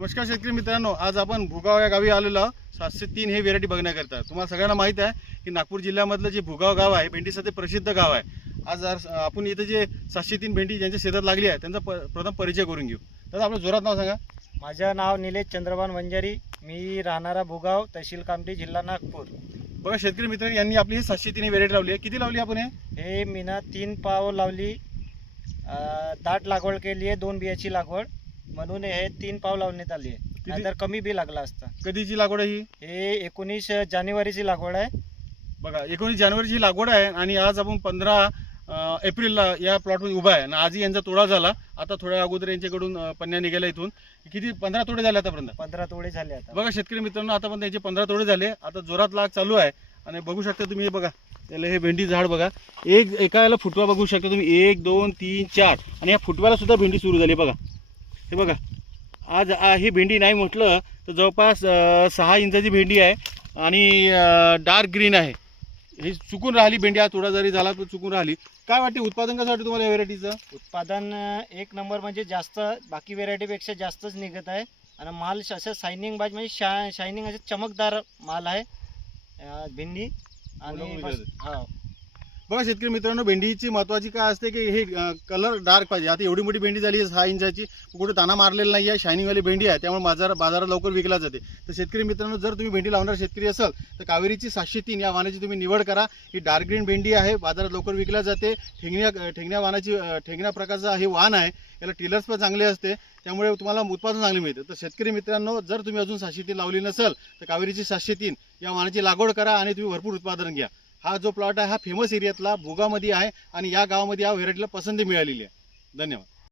नमस्कार शेतकरी मित्रांनो, आज आपण भुगाव या गावी आलेलो 703 हे व्हेरायटी बघण्याकरता। तुम्हाला सगळ्यांना माहित आहे की नागपूर जिल्ह्यामधलं जे भुगाव गाव आहे भेंडीसाठी प्रसिद्ध गाव आहे। आज आपण इथे जे 703 भेंडी ज्यांच्या शेतात लागली आहे त्यांचा प्रथम परिचय करून घेऊ। तर आपलं जोरात नाव सांगा। माझं नाव निलेश चंद्रभान वंजारी, मी राहणारा भुगाव, तहसील कामठी, जिल्हा नागपूर। बघा शेतकरी मित्रांनो, यांनी आपली ही 703 ही व्हेरायटी लावली आहे। किती लावली आपण हे मीना 3 पाव लावली, दाट लागवड केली आहे, 2 बियाची लागवड म्हणून हे 3 पाव लावण्यात आली आहे, नाहीतर कमी बी लागला असता। कधीची लागवड आहे ही? हे 19 जानेवारीची लागवड आहे। बघा 19 जानेवारीची लागवड आहे आणि आज आपण 15 एप्रिलला या प्लॉटमध्ये उभा आहे आणि आजही यांचा तोडा झाला। आता थोड्या अगोदर यांच्याकडून पन्न्या निघाला इथून। किती 15 तोडे झाले आतापर्यंत? 15 तोडे झाले आता। बघा शेतकरी मित्रांनो, आता पण त्यांचे 15 तोडे झाले। आता जोरात लाग चालू आहे आणि बघू शकता तुम्ही, हे बघा त्याला हे भेंडी झाड बघा, एका याला फुटवा बघू शकता तुम्ही, 1 2 3 4 आणि या फुटव्याला सुद्धा भेंडी सुरू झाली। बघा हे बघा, आज ही भेंडी नाही म्हटलं तर जवळपास 6 इंचाची भेंडी आहे आणि डार्क ग्रीन आहे। ही चुकून राहिली भेंडी, हा थोडा जरी झाला तर चुकून राहिली। काय वाटते उत्पादन कसं वाटतं तुम्हाला या व्हेरायटीचं? उत्पादन एक नंबर, म्हणजे जास्त बाकी व्हेरायटीपेक्षा जास्तच निघत आहे आणि माल असं शायनिंग बाज म्हणजे शायनिंग असे चमकदार माल आहे भेंडी। आणि हा बघा शेतकरी मित्रांनो, भेंडीची महत्त्वाची काय असते की हे कलर डार्क पाहिजे। आता एवढी मोठी भेंडी झाली 6 इंचाची, कुठे दाना मारलेला नाही आहे, शायनिंगवाली भेंडी आहे, त्यामुळे बाजारात लवकर विकला जाते। तर शेतकरी मित्रांनो, जर तुम्ही भेंडी लावणार शेतकरी असाल तर कावेरीची 703 या वाणाची तुम्ही निवड करा। ही डार्क ग्रीन भेंडी आहे, बाजारात लवकर विकल्या जाते। ठेंगण्या वाणाची ठेंगण्या प्रकारचा हे वाण आहे, याला टिलर्स पण चांगले असते, त्यामुळे तुम्हाला उत्पादन चांगले मिळते। तर शेतकरी मित्रांनो, जर तुम्ही अजून 703 लावली नसेल तर कावेरीची 703 या वाणाची लागवड करा आणि तुम्ही भरपूर उत्पादन घ्या। हा जो प्लॉट आहे हा फेमस एरियातला भुगामध्ये आहे आणि या गावामध्ये या व्हेरायटीला पसंती मिळालेली आहे। धन्यवाद।